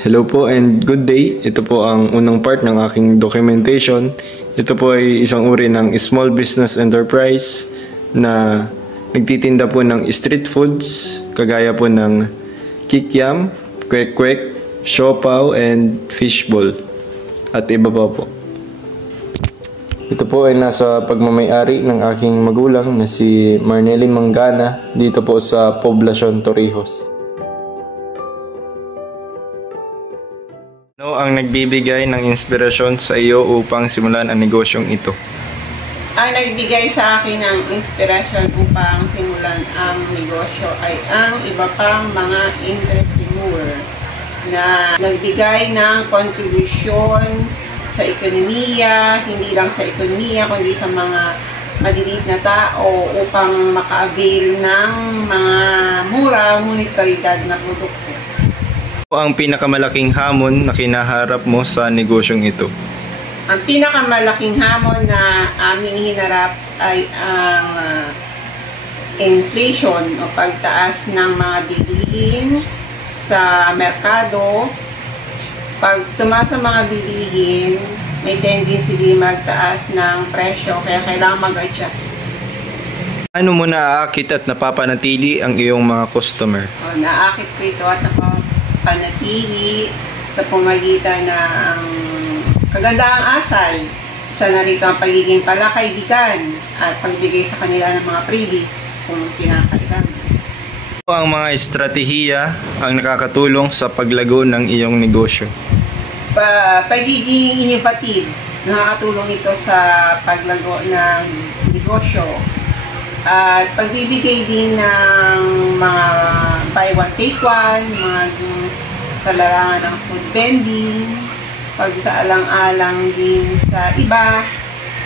Hello po and good day. Ito po ang unang part ng aking documentation. Ito po ay isang uri ng small business enterprise na nagtitinda po ng street foods kagaya po ng kikiam, kwek-kwek, siopaw, and fishball at iba pa po. Ito po ay nasa pagmamay-ari ng aking magulang na si Marnelin Mangana dito po sa Poblacion, Torrijos. Ano ang nagbibigay ng inspirasyon sa iyo upang simulan ang negosyong ito? Ang nagbigay sa akin ng inspirasyon upang simulan ang negosyo ay ang iba pang mga entrepreneur na nagbigay ng kontribusyon sa ekonomiya, hindi lang sa ekonomiya kundi sa mga maliliit na tao upang maka-avail ng mga mura ngunit kalidad na produkto. Ano ang pinakamalaking hamon na kinaharap mo sa negosyong ito? Ang pinakamalaking hamon na aming hinarap ay ang inflation o pagtaas ng mga bilihin sa merkado. Pag tumaas ang mga bilihin, may tendency din magtaas ng presyo kaya kailangan mag-adjust. Ano mo naaakit at napapanatili ang iyong mga customer? Naaakit ko ito at napapanatili sa pamagitan ng kagandaang asal. Isa na rito ang pagiging palakaibigan at pagbigay sa kanila ng mga freebies kung kinakailangan. Ano ang mga estratehiya ang nakakatulong sa paglago ng iyong negosyo? Pagiging innovative, nakakatulong ito sa paglago ng negosyo. At pagbibigay din ng mga buy one take one, mga sa larangan ng food vending, pagsaalang-alang din sa iba.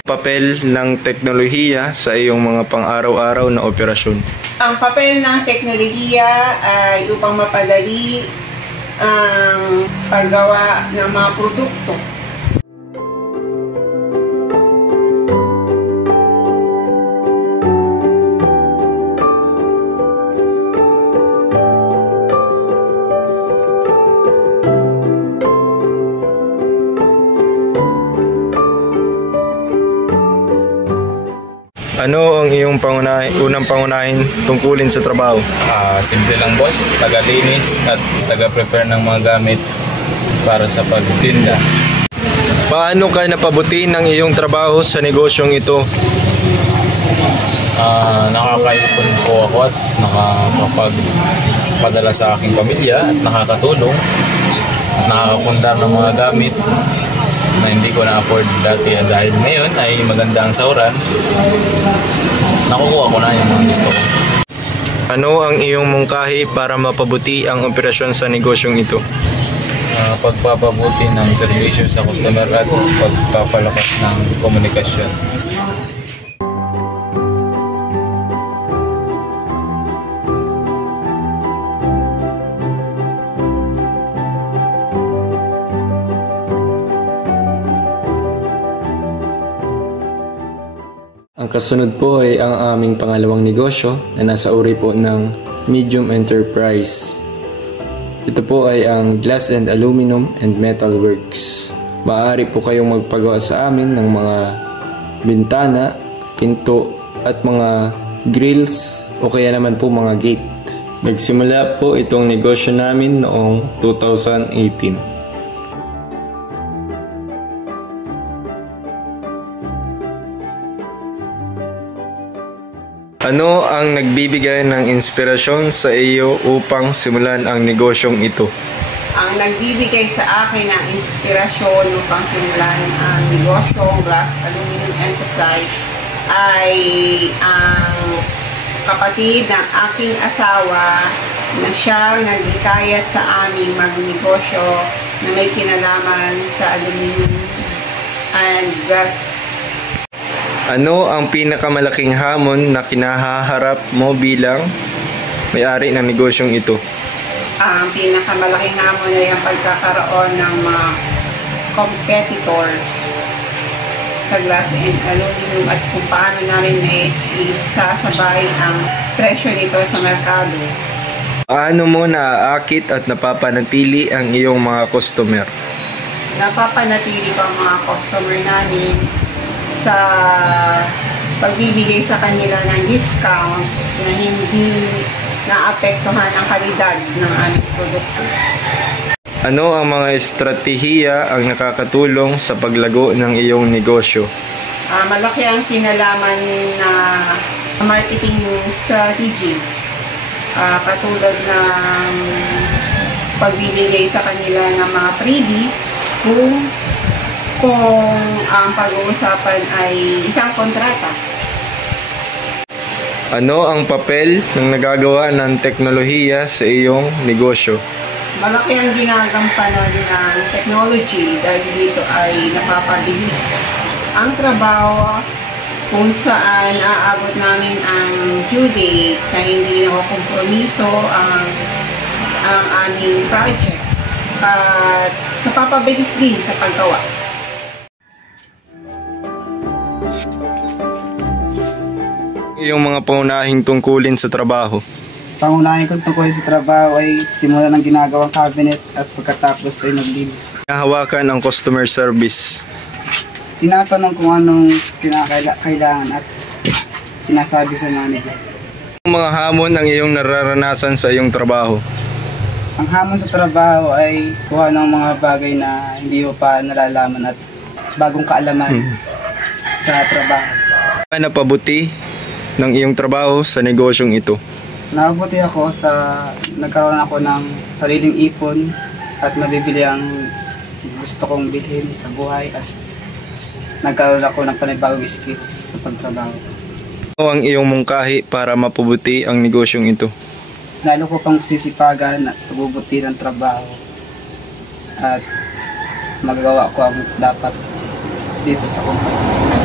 Papel ng teknolohiya sa iyong mga pang-araw-araw na operasyon. Ang papel ng teknolohiya ay upang mapadali ang paggawa ng mga produkto. Ano ang iyong unang pangunahin tungkulin sa trabaho? Simple lang boss, taga-linis at taga-prepare ng mga gamit para sa pagtinda. Paano ka napabuti ng iyong trabaho sa negosyong ito? Nakakaipon po ako at nakakapagpadala sa aking pamilya at nakakatulong at nakakapundar ng mga gamit na hindi ko na-afford dati at dahil ngayon ay maganda ang sahuran, nakukuha ko na yung mga gusto ko. Ano ang iyong mungkahi para mapabuti ang operasyon sa negosyong ito? Pagpapabuti ng servisyo sa customer at pagpapalakas ng komunikasyon. Ang kasunod po ay ang aming pangalawang negosyo na nasa uri po ng medium enterprise. Ito po ay ang Glass and Aluminum and Metal Works. Maaari po kayong magpagawa sa amin ng mga bintana, pinto at mga grills o kaya naman po mga gate. Nagsimula po itong negosyo namin noong 2018. Ano ang nagbibigay ng inspirasyon sa iyo upang simulan ang negosyong ito? Ang nagbibigay sa akin ng inspirasyon upang simulan ang negosyong Glass, Aluminum and Supply ay ang kapatid ng aking asawa na siyang nag-hikayat sa aming magnegosyo na may kinalaman sa aluminum and glass. Ano ang pinakamalaking hamon na kinahaharap mo bilang may-ari ng negosyong ito? Ang pinakamalaking hamon ay ang pagkakaroon ng mga competitors sa glass and aluminum at kung paano namin may isasabay ang presyo nito sa merkado. Paano mo naaakit at napapanatili ang iyong mga customer? Napapanatili ko ang mga customer namin sa pagbibigay sa kanila ng discount na hindi naapektuhan ang kalidad ng aming produkto. Ano ang mga estratehiya ang nakakatulong sa paglago ng iyong negosyo? Malaki ang kinalaman na marketing strategy. Katulad ng pagbibigay sa kanila ng mga freebies kung ang pag-uusapan ay isang kontrata. Ano ang papel ng nagagawa ng teknolohiya sa iyong negosyo? Malaki ang ginagampanan ng technology dahil dito ay napapabilis ang trabaho kung saan aabot namin ang due date na hindi nakakompromiso ang aming project at napapabilis din sa paggawa. Iyong mga pangunahing tungkulin sa trabaho. Pangunahin kong tungkulin sa trabaho ay simulan ng ginagawang cabinet at pagkatapos ay maglinis. Nahawakan ang customer service. Tinatanong kung anong kailangan at sinasabi sa manager. Ang mga hamon ang iyong nararanasan sa iyong trabaho. Ang hamon sa trabaho ay kuha ng mga bagay na hindi mo pa nalalaman at bagong kaalaman sa trabaho. Napabuti ng iyong trabaho sa negosyong ito. Nakabuti ako sa nagkaroon ako ng sariling ipon at nabibili ang gusto kong bilhin sa buhay at nagkaroon ako ng panibagong skills sa pagtrabaho. Ano ang iyong mungkahi para mapabuti ang negosyong ito? Lalo ko pang sisipagan at pagbubuti ng trabaho at magagawa ko ang dapat dito sa kumpanya.